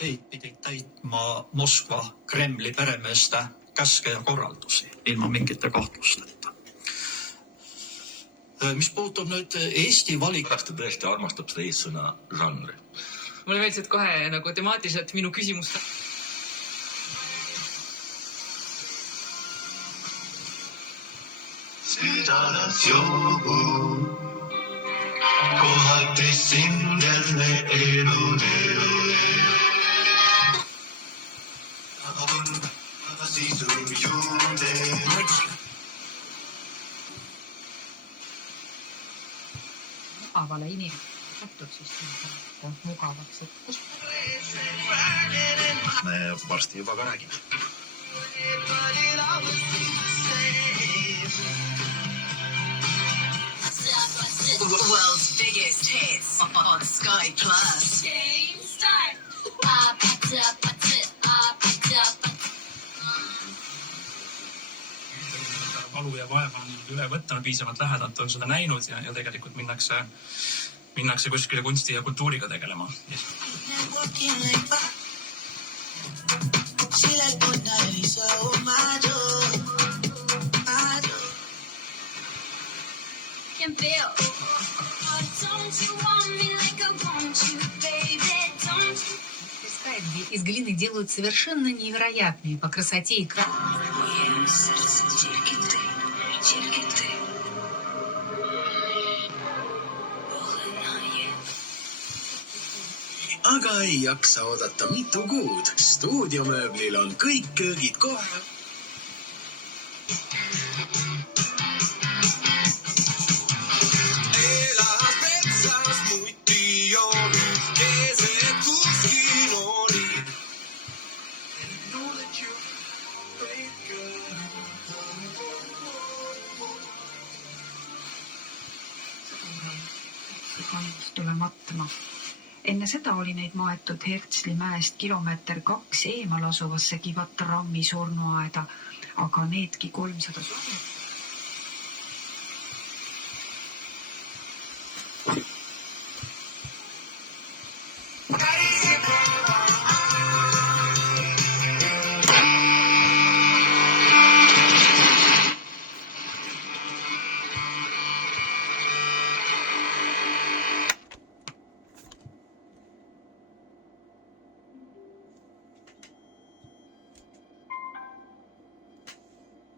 Neid pidid täitma Moskva Kremli peremeeste käske ja korraldusi ilma mingite kahtlusteta. Mis puutub nüüd Eesti valik... Kas ta tõesti armastab seda eessõna žanri? Mulle meeldis, et kohe nagu temaatiliselt minu küsimust... Südalas johu, kohati sind jälle elu. Aga siis juurde. Mugavale inimesed siis mugavaks, et kus... Me varsti juba ka räägime. World's biggest hits on Sky Plus. Game start. Valu ja vaeva on üle võtta, piisavalt lähedalt on seda näinud ja tegelikult minnakse kuskile kunsti ja kultuuriga tegelema. Из глины делают совершенно невероятные по красоте и Aga ei jaksa oodata mitu kuud. Stuudiomööblil on kõik köögid kohal. tule matma. Enne seda oli neid maetud Hertsli mäest kilomeeter 2 eemal asuvasse Kivatrammi surnuaeda, aga needki 300 surnu.